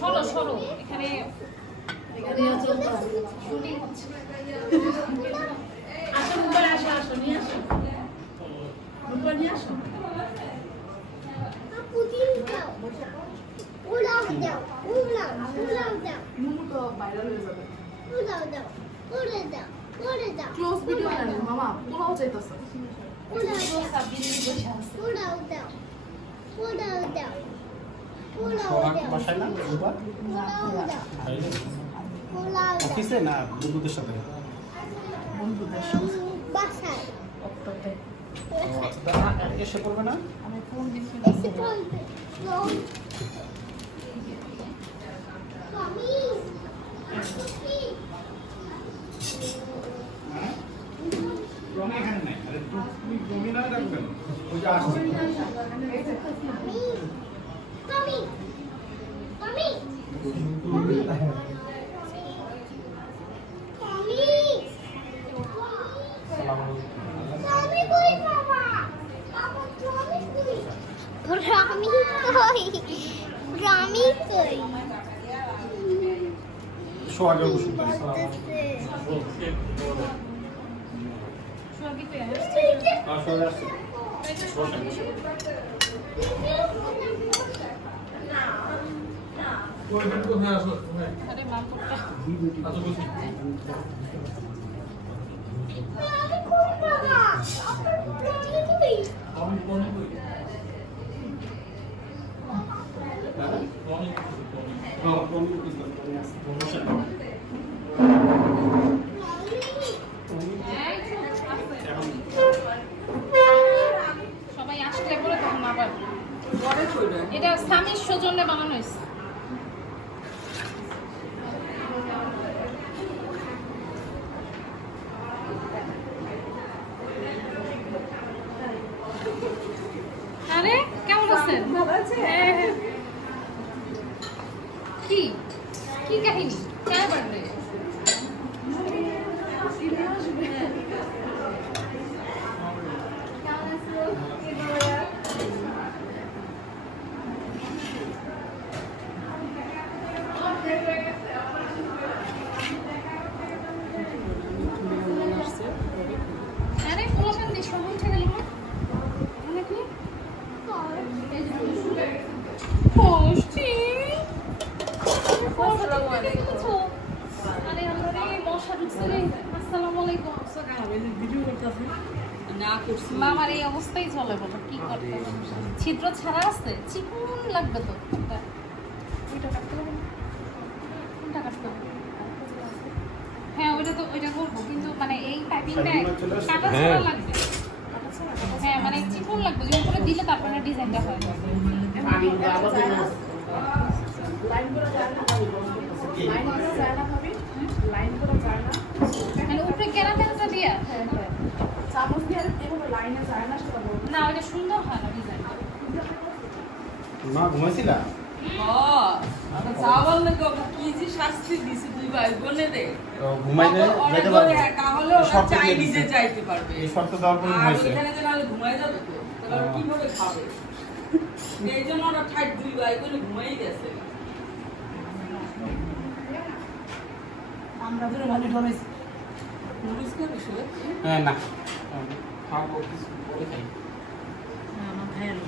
করো এখানে শুটিং হচ্ছে আসো উপরে আসো আসো নিয়ে আসো। উপরে নিয়ে আসো। উড়াও দাও উড়াও উড়াও দাও মুমু ভাইরাল হয়ে যাবে উড়াও দাও উড়ে দাও উড়ে দাও ক্লোজ ভিডিও নেন মামা পোলাও চাইতেছে। উড়াও দাও সাব্বির বসে আছে উড়াও দাও উড়াও দাও উড়াও সোহাগ বাসায় না? অফিসে না বন্ধুদের সাথে? বন্ধুদের সাথে বাসায় এসে পড়বে না? আমি নাই। আরে তুমি রমি না রাখবেন ওই যে আসছে আমি আমি আমি আমি আমি কই বাবা বাবা তুমি কই রামি কই রামি কই আর সোহাগ আসছে আরে মামপুরটা আমি কই বাবা আমি কই সবাই আসলে পরে তখন আবার এটা স্বামীর সৌজন্যে বানানো হয়েছে। আরে কেমন আছেন? হ্যাঁ, হ্যাঁ। কি কি কাহিনী কার বার্থডে আরে মামার এই অবস্থাই চলে বলো কি করতে ছিদ্র ছাড়া আছে? চিকুন লাগবে তো। ওইটা কাটতে হবে কোনটা কাটতে হবে? হ্যাঁ ওইটা তো ওইটা করব কিন্তু মানে এই পাইপিংটা কাটা ছাড়া লাগবে। হ্যাঁ মানে চিকুন লাগবে যে উপরে দিলে তারপরে ডিজাইনটা হয়। লাইন করে যায় না। লাইন করে যায় না। ঘুমাই যাবে তো তাহলে ওরা হ্যাঁ। এই জন্য ওরা ঠাট দুই ভাই বোনে ঘুমাই গেছে। আমরা ধরে ডরাইছি হ্যাঁ না। খাব কিছু করে খাই আমার ভাইয়ের